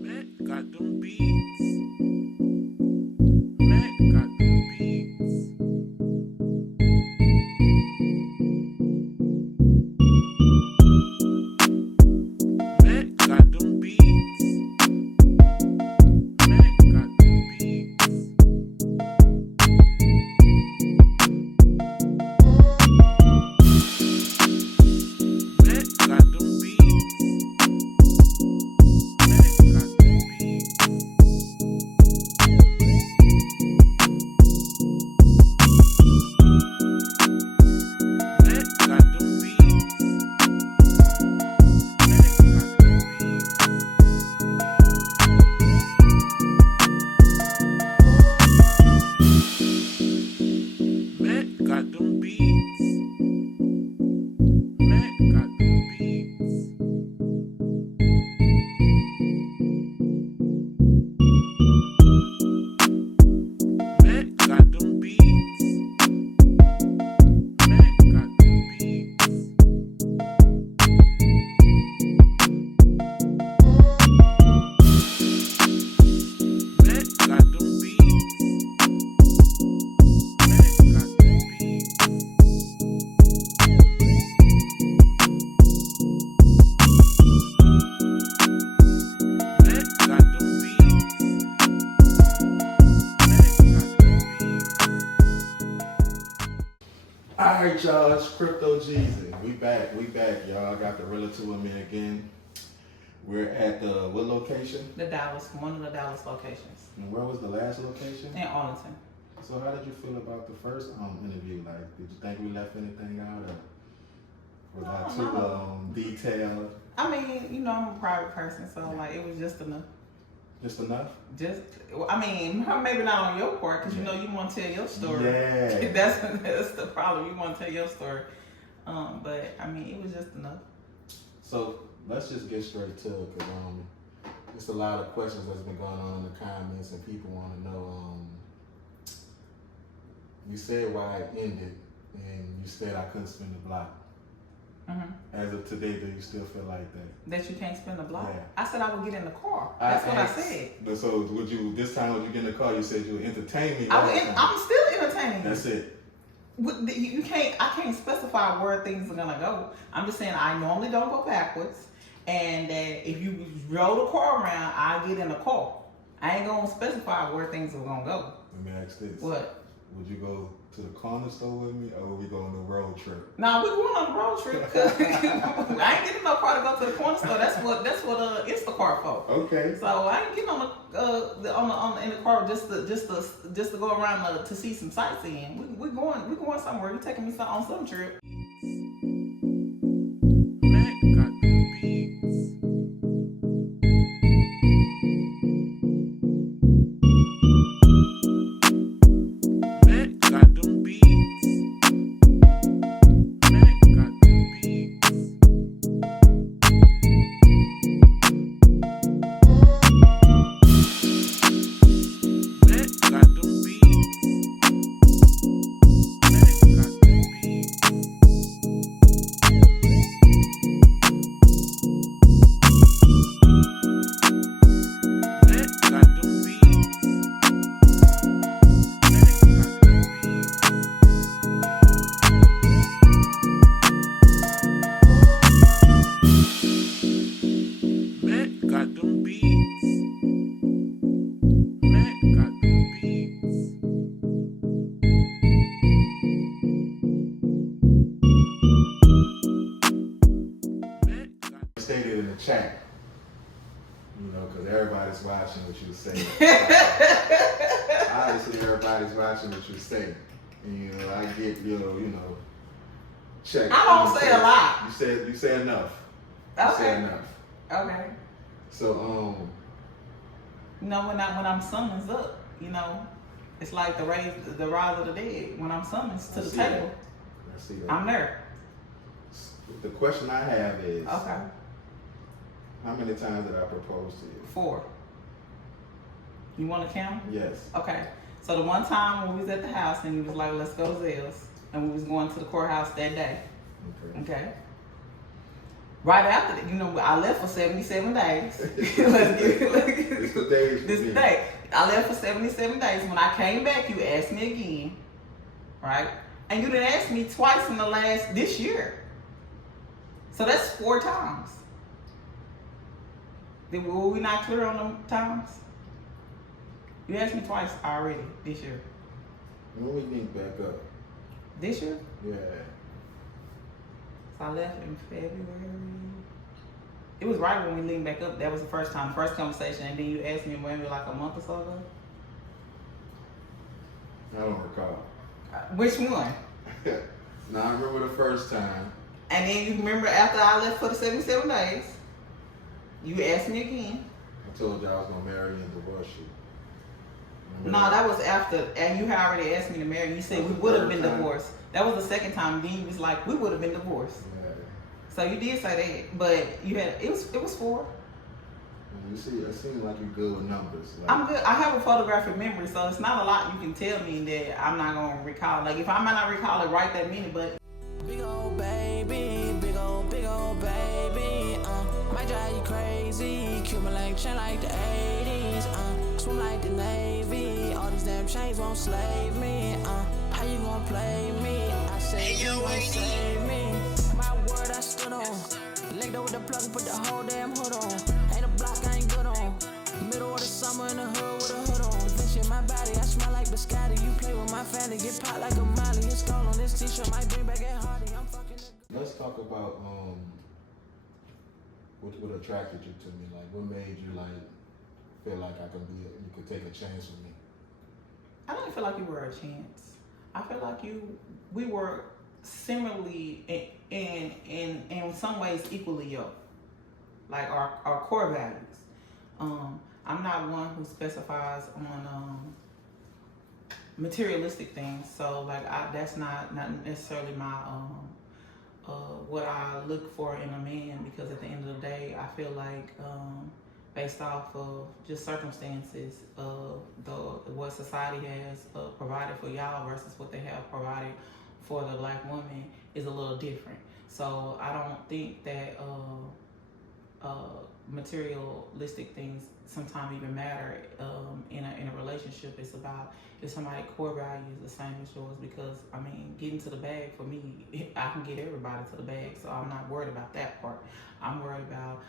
Matt got them beats. Matt got them beats. Matt got them beats. Matt got them beats. Matt got them beats. Matt got them beats. Matt got them beats. Matt got them beats. Matt got them beats. Matt got them beats. Matt got them beats. Matt got them beats. Matt got them beats. Matt got them beats. Matt got them beats. Matt got them beats. All right, y'all, it's CryptoGeezy. We back, y'all. I got the realtor with me again. We're at the what location? The Dallas, one of the Dallas locations And where was the last location? in Arlington. So how did you feel about the first interview? Like, did you think we left anything out, or was I too No. detailed? I mean, you know, I'm a private person, so like it was just enough. Just enough? Just, I mean, maybe not on your part because you know you want to tell your story. Yeah. That's the problem. You want to tell your story. But I mean, it was just enough. So let's just get straight to it, because it's a lot of questions that's been going on in the comments, and people want to know. You said why it ended, and you said I couldn't spin the block. Hmm. As of today, do you still feel like that? That you can't spin the block. Yeah. I said I would get in the car. That's what I asked- said. But so would you? This time when you get in the car, you said you would entertain me. I'm still entertaining. That's it. You can't. I can't specify where things are gonna go. I'm just saying I normally don't go backwards, and that if you roll the car around, I get in the car. I ain't gonna specify where things are gonna go. Let me ask this. What? Would you go to the corner store with me, or would we go on a road trip? Now we going on a road trip. 'Cause I ain't getting no car to go to the corner store. That's what Instacart for. Okay. So I ain't getting in the car just to go around to see some sightseeing. We going somewhere. You taking me on some trip. Matt got them beats. Matt got them beats. Matt got them beats. Matt got them beats. Matt got them beats. Matt got them beats. Matt got them beats. Matt got them beats. Matt got them beats. Matt got Stated in the chat. You know, because everybody's watching what you say. Obviously, everybody's watching what you say. And, you know, I get you know, check. I don't say a lot. You say enough. You say Okay. enough. Okay. So You know, when I'm summons up, you know, it's like the rise of the dead. When I'm summons to I the see table, I see that. I'm there. The question I have is, Okay. how many times did I propose to you? 4. You want to count? Yes. Okay. So the one time when we was at the house and he was like, let's go to Zales, and we was going to the courthouse that day. Okay. Okay. Right after that, I left for 77 days. It's the days for This me. day. I left for 77 days. When I came back, you asked me again, right? And you didn't ask me twice in this year. So that's 4 times. Were we not clear on them times? You asked me twice already this year. When we link back up. This year? Yeah. So I left in February. It was right when we linked back up. That was the first time, first conversation, and then you asked me maybe like a month or so ago. I don't recall. Which one? Now I remember the first time. And then you remember after I left for the 77 days, you asked me again. I told you I was gonna marry you and divorce you. No, that was after, and you had already asked me to marry. You said we would have been divorced. That was the second time. Then you was like, we would have been divorced. Yeah. So you did say that, but it was 4. You see, it seems like you're good with numbers. Like, I'm good. I have a photographic memory, so it's not a lot you can tell me that I'm not gonna recall. Like if I might not recall it right that minute, but big old baby, big old baby, might drive you crazy, Cuban like chain like the 80s, swim like the Navy, all these damn chains won't slave me, how you gonna play me, I say you won't save me, my word I stood on, legged over the plug and put the whole damn hood on, ain't a block I ain't good on, middle of the summer in the hood with a hood on, bitch in my body, I smell like biscotti, you play with my family, get popped like a molly, it's skull on this t-shirt, might bring back at Hardy, I'm fucking let's talk about what attracted you to me. Like, what made you like feel like you could take a chance with me? I didn't feel like you were a chance. I feel like we were similarly in some ways equally yoked. Like our core values. I'm not one who specifies on materialistic things. So like that's not necessarily my what I look for in a man, because at the end of the day, I feel like based off of just circumstances of what society has provided for y'all versus what they have provided for the black woman is a little different. So I don't think that materialistic things sometimes even matter in a relationship. It's about if somebody's core value is the same as yours, because I mean, getting to the bag for me, I can get everybody to the bag, so I'm not worried about that part. I'm worried about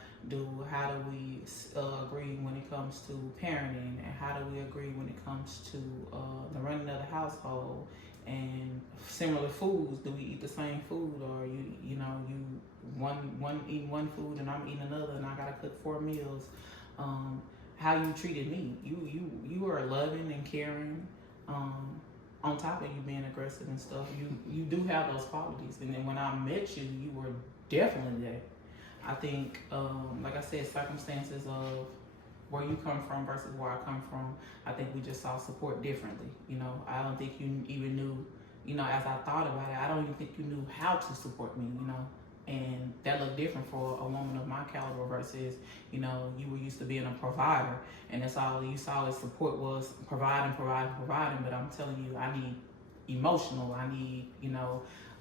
how do we agree when it comes to parenting, and how do we agree when it comes to the running of the household, and similar foods. Do we eat the same food, or you one eating one food and I'm eating another, and I gotta cook 4 meals? How you treated me, you are loving and caring. On top of you being aggressive and stuff, you do have those qualities. And then when I met you, you were definitely that. I think, like I said, circumstances of where you come from versus where I come from, I think we just saw support differently. I don't think you even knew, as I thought about it, I don't even think you knew how to support me, and that looked different for a woman of my caliber versus, you were used to being a provider, and that's all you saw as support was providing. But I'm telling you, I need emotional, I need,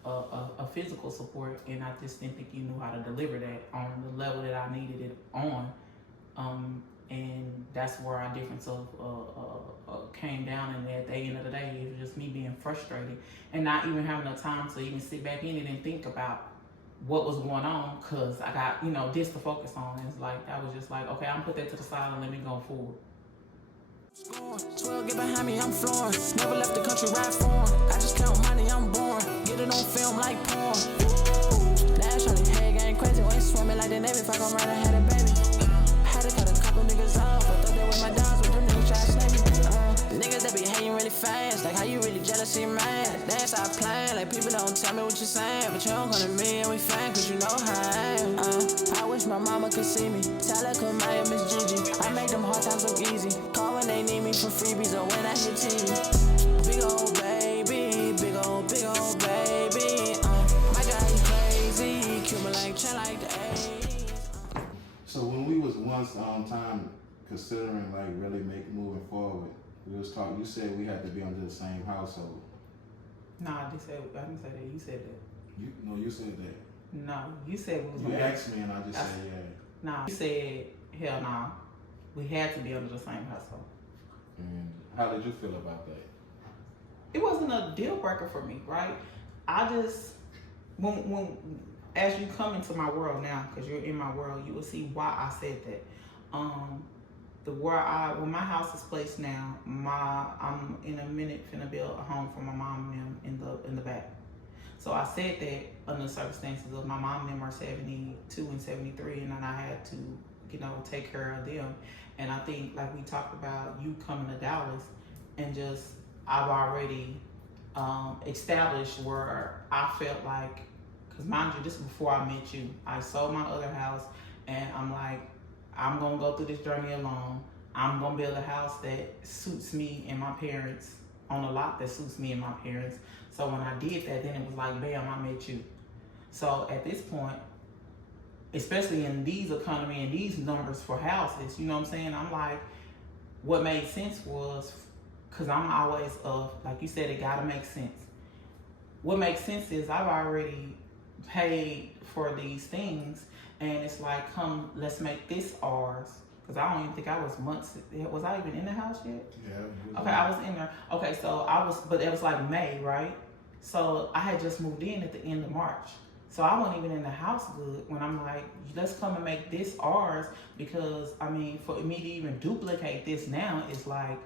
a physical support, and I just didn't think you knew how to deliver that on the level that I needed it on. And that's where our difference of came down, and at the end of the day, it was just me being frustrated and not even having the time to even sit back in it and think about what was going on, because I got, this to focus on. And it's like, I was just like, okay, I'm gonna put that to the side and let me go forward. 12, get behind me, I'm flooring. Never left the country, ride foreign. I just count money, I'm born. Get it on film like porn. Nash on the head, gang crazy. When swimming like the Navy, if I gon' ride, I had a baby. Had to cut a couple niggas off. I thought that was my dogs, but them niggas try to snake me. Niggas that be hating really fast, like how you really jealous and mad. They stop playing, like people don't tell me what you're saying, but you don't come to me and we fan, cause you know how I am. I wish my mama could see me. Tell her come I am Miss Geezy. I make them hard times look easy. Call when they need me for freebies or when I hit TV. Big old baby, big old baby. My guy is crazy, Cuban like chain like the 80s. So when we was once on time considering like really moving forward, we was talking. You said we had to be under the same household. No, I didn't say that. You said that. You said that. No, you said we was You gonna asked me and I just said yeah. No, you said hell no. We had to be under the same household. And how did you feel about that? It wasn't a deal breaker for me, right? I just when as you come into my world now, because you're in my world, you will see why I said that. When my house is placed now, I'm in a minute finna build a home for my mom and them in the back. So I said that under the circumstances of my mom and them are 72 and 73, and then I had to, take care of them. And I think, like we talked about, you coming to Dallas, and just I've already established where I felt like, because mind you, this is before I met you. I sold my other house, and I'm like, I'm gonna go through this journey alone. I'm gonna build a house that suits me and my parents, on a lot that suits me and my parents. So when I did that, then it was like, bam, I met you. So at this point, especially in these economy and these numbers for houses, you know what I'm saying? I'm like, what made sense was, because I'm always like you said, it gotta make sense. What makes sense is I've already paid for these things, and it's like, come, let's make this ours. Because I don't even think I was months. Was I even in the house yet? Yeah. Okay, I was in there. Okay, so but it was like May, right? So I had just moved in at the end of March. So I wasn't even in the house good when I'm like, let's come and make this ours. Because, for me to even duplicate this now, it's like,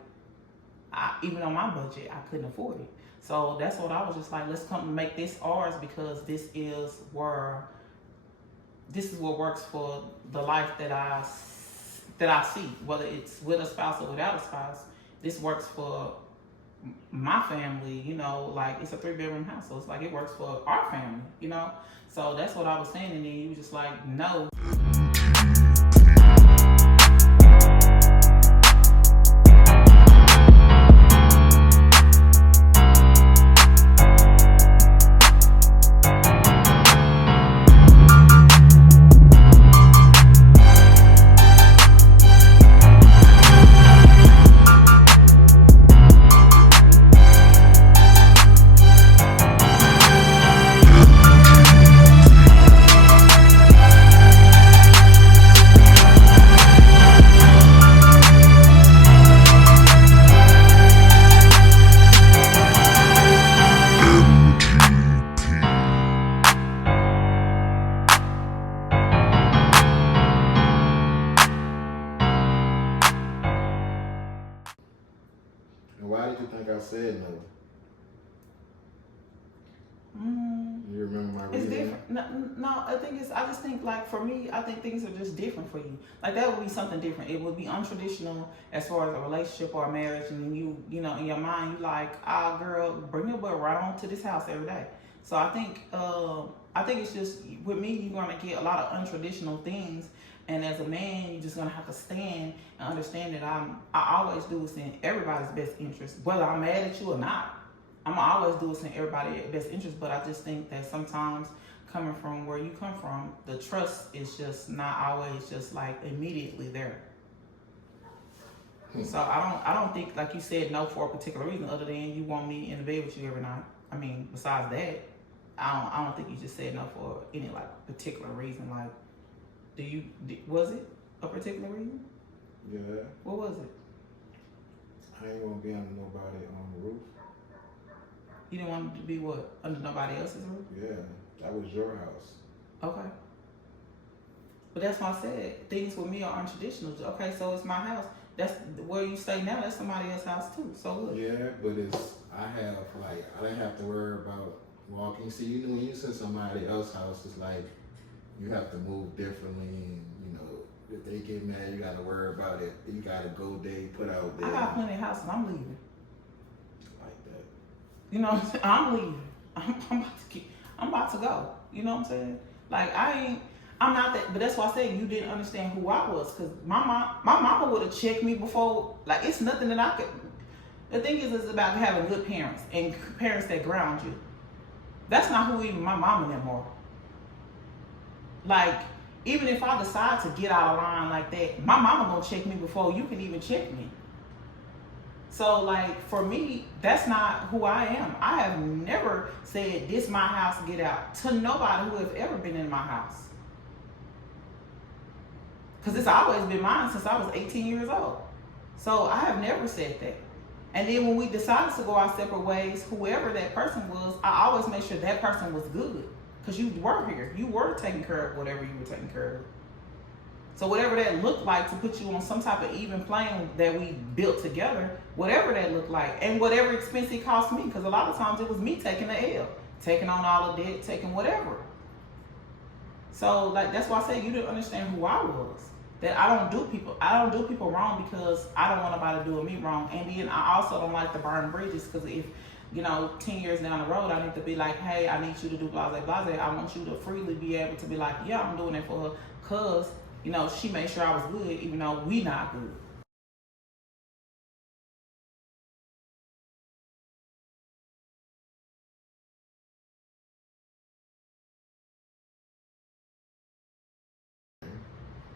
even on my budget, I couldn't afford it. So that's what I was just like, let's come and make this ours, because this is what works for the life that I see, whether it's with a spouse or without a spouse. This works for my family, like it's a 3-bedroom house, so it's like it works for our family, So that's what I was saying, and then you were just like, no. And why did you think I said no? You remember my It's reasoning? different. No, I just think, like, for me, I think things are just different for you. Like, that would be something different. It would be untraditional as far as a relationship or a marriage, and then you in your mind, you like, girl, bring your butt right on to this house every day. So I think it's just, with me, you're going to get a lot of untraditional things. And as a man, you're just going to have to stand and understand that I always do what's in everybody's best interest, whether I'm mad at you or not. I'm always do what's in everybody's best interest, but I just think that sometimes, coming from where you come from, the trust is just not always just like immediately there. So I don't think, like you said, no for a particular reason, other than you want me in the bed with you every night. Besides that, I don't think you just said no for any like particular reason. Like, was it a particular reason? Yeah. What was it? I ain't gonna be under nobody on the roof. You didn't want it to be what? Under nobody else's roof? Yeah, that was your house. Okay. But that's why I said things with me are untraditional. Okay, so it's my house. That's where you stay now. That's somebody else's house too. So look. Yeah, but I didn't have to worry about walking. See, when you in somebody else's house, it's like you have to move differently, and if they get mad, you got to worry about it. You got to go there, put out there. I got plenty of houses. I'm leaving. Like that. You know what I'm saying? I'm leaving. I'm about to go. You know what I'm saying? Like, I'm not that, but that's why I said you didn't understand who I was, because my mama would have checked me before. Like, it's nothing that I could. The thing is, it's about having good parents and parents that ground you. That's not who even my mama anymore. Like, even if I decide to get out of line like that, my mama gonna check me before you can even check me. So like for me, that's not who I am. I have never said this my house, get out to nobody who have ever been in my house. Because it's always been mine since I was 18 years old. So I have never said that. And then when we decided to go our separate ways, whoever that person was, I always made sure that person was good. Because you were here. You were taking care of whatever you were taking care of. So whatever that looked like to put you on some type of even plane that we built together, whatever that looked like, and whatever expense it cost me, because a lot of times it was me taking the L, taking on all the debt, taking whatever. So like that's why I say you didn't understand who I was. That I don't do people wrong because I don't want nobody doing me wrong. And then I also don't like to burn bridges, because if 10 years down the road, I need to be like, hey, I need you to do blase, blase. I want you to freely be able to be like, yeah, I'm doing it for her because, she made sure I was good, even though we not good.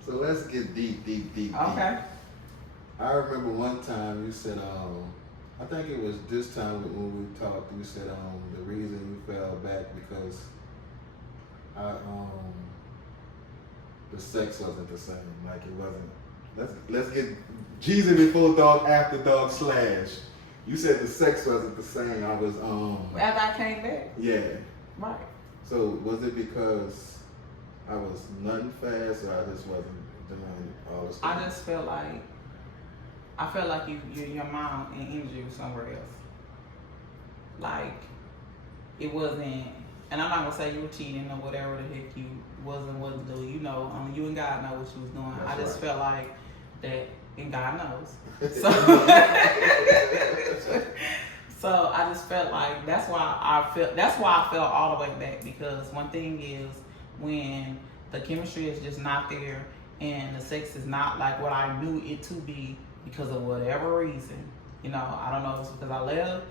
So let's get deep. Okay. I remember one time you said, I think it was this time when we talked, you said the reason you fell back because the sex wasn't the same. Like it wasn't. Let's get Geezy before dog, after dog slash. You said the sex wasn't the same. I was After I came back. Yeah. Right. So was it because I was nutting fast, or I just wasn't doing all the stuff? I just felt like your mind and energy was somewhere else. Like it wasn't, and I'm not gonna say you were cheating or whatever the heck you wasn't doing. Only you and God know what you was doing. That's I just right. felt like that, and God knows. So I just felt like that's why I felt all the way back, because one thing is when the chemistry is just not there and the sex is not like what I knew it to be because of whatever reason. I don't know if it's because I left,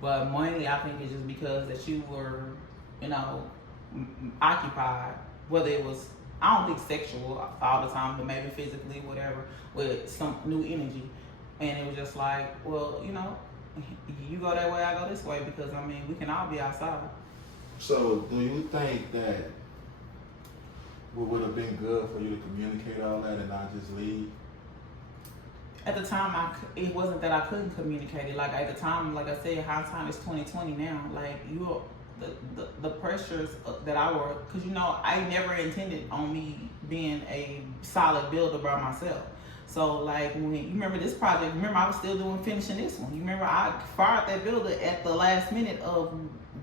but mainly I think it's just because that you were, occupied, whether it was, I don't think sexual all the time, but maybe physically, whatever, with some new energy. And it was just like, well, you go that way, I go this way, because we can all be outside. So do you think that it would have been good for you to communicate all that and not just leave? At the time, it wasn't that I couldn't communicate it. Like at the time, like I said, hindsight is 2020 now. Like the pressures that I were, because I never intended on me being a solid builder by myself. So like when you remember this project, I was still finishing this one. You remember I fired that builder at the last minute of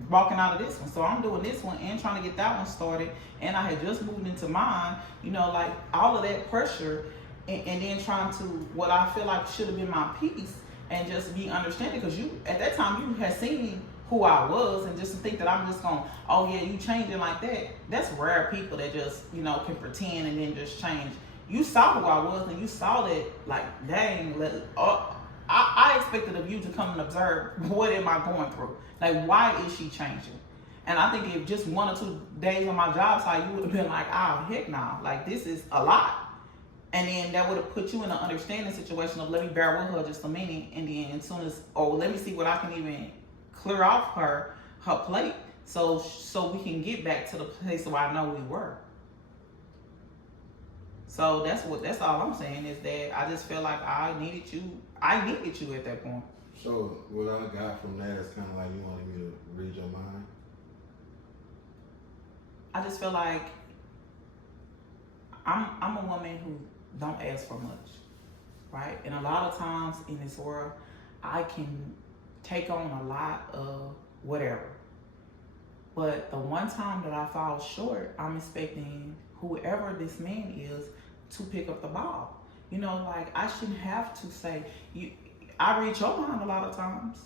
walking out of this one. So I'm doing this one and trying to get that one started. And I had just moved into mine, like all of that pressure, and then trying to, what I feel like should have been my peace and just be understanding, because you, at that time, you had seen who I was, and just to think that I'm just going, oh yeah, you changing like that, that's rare people that just, can pretend and then just change. You saw who I was, and you saw that, like, dang, I expected of you to come and observe, what am I going through? Like, why is she changing? And I think if just 1 or 2 days on my job site, you would have been like, oh, heck no, like, this is a lot. And then that would have put you in an understanding situation of, let me bear with her just a minute, and then as soon as, let me see what I can even clear off her plate, so we can get back to the place where I know we were. So that's all I'm saying, is that I just feel like I needed you at that point. So what I got from that is kind of like you wanted me to read your mind. I just feel like I'm a woman who don't ask for much, right? And a lot of times in this world, I can take on a lot of whatever. But the one time that I fall short, I'm expecting whoever this man is to pick up the ball. Like I shouldn't have to say, I read your mind a lot of times.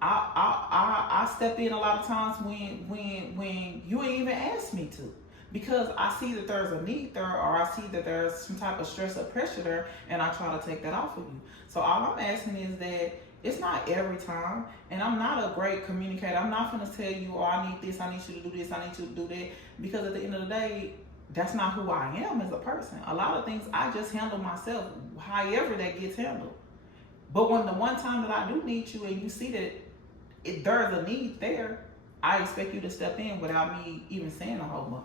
I step in a lot of times when you ain't even ask me to. Because I see that there's a need there, or I see that there's some type of stress or pressure there, and I try to take that off of you. So all I'm asking is that it's not every time, and I'm not a great communicator. I'm not going to tell you, I need this, I need you to do this, I need you to do that, because at the end of the day, that's not who I am as a person. A lot of things I just handle myself, however that gets handled. But when the one time that I do need you and you see that there's a need there, I expect you to step in without me even saying a whole bunch.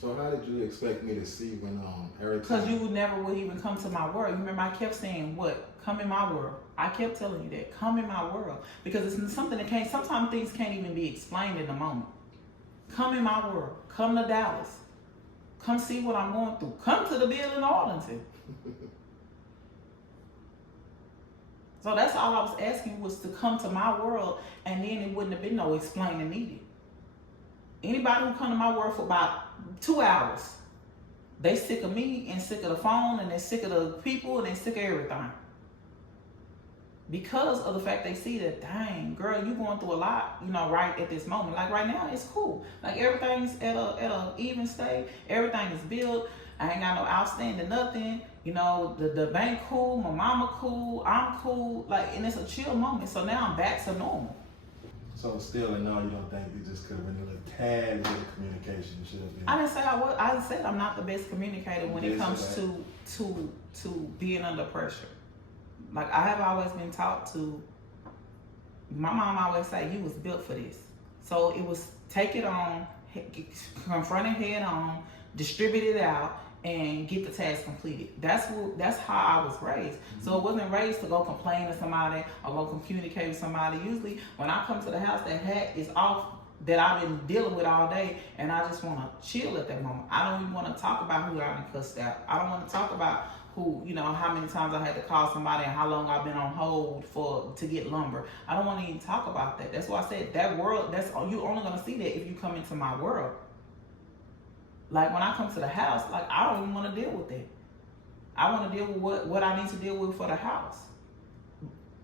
So how did you expect me to see when every Because time? you would never would even come to my world. You remember I kept saying what? Come in my world. I kept telling you that. Come in my world. Because it's something that can't, sometimes things can't even be explained in the moment. Come in my world. Come to Dallas. Come see what I'm going through. Come to the Bill in Arlington. So that's all I was asking was to come to my world, and then it wouldn't have been no explaining needed. Anybody who come to my world for about 2 hours, they sick of me and sick of the phone and they're sick of the people and they're sick of everything. Because of the fact they see that, dang, girl, you going through a lot, you know, right at this moment. Like right now, it's cool. Like everything's at a even state. Everything is built. I ain't got no outstanding nothing. You know, the bank cool, my mama cool, I'm cool. Like, and it's a chill moment. So now I'm back to normal. So still in all, you don't think you just could have been a little tad bit of communication should have been? I didn't say I was. I said I'm not the best communicator when it Yes, comes right. to being under pressure. Like I have always been taught to. My mom always say you was built for this. So it was take it on, confront it head on, distribute it out, and get the task completed. That's how I was raised. Mm-hmm. So it wasn't raised to go complain to somebody or go communicate with somebody. Usually when I come to the house, that hat is off that I've been dealing with all day, and I just want to chill at that moment. I don't even want to talk about who I've been cussed out. I don't want to talk about who, you know, how many times I had to call somebody and how long I've been on hold to get lumber. I don't want to even talk about that. That's why I said that world, you only gonna see that if you come into my world. Like when I come to the house, like I don't even want to deal with that. I want to deal with what I need to deal with for the house.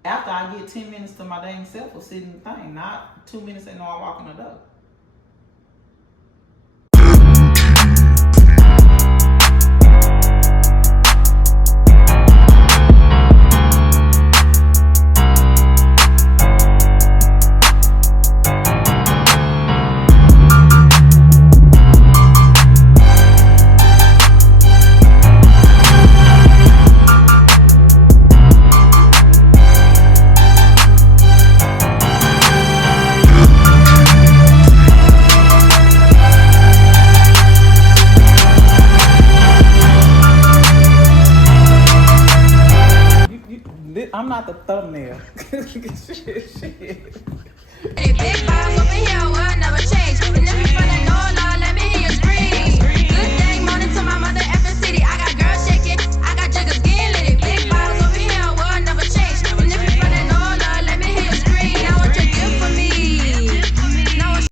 After I get 10 minutes to my dang self of sitting in the thing, not 2 minutes and know I walk in the door.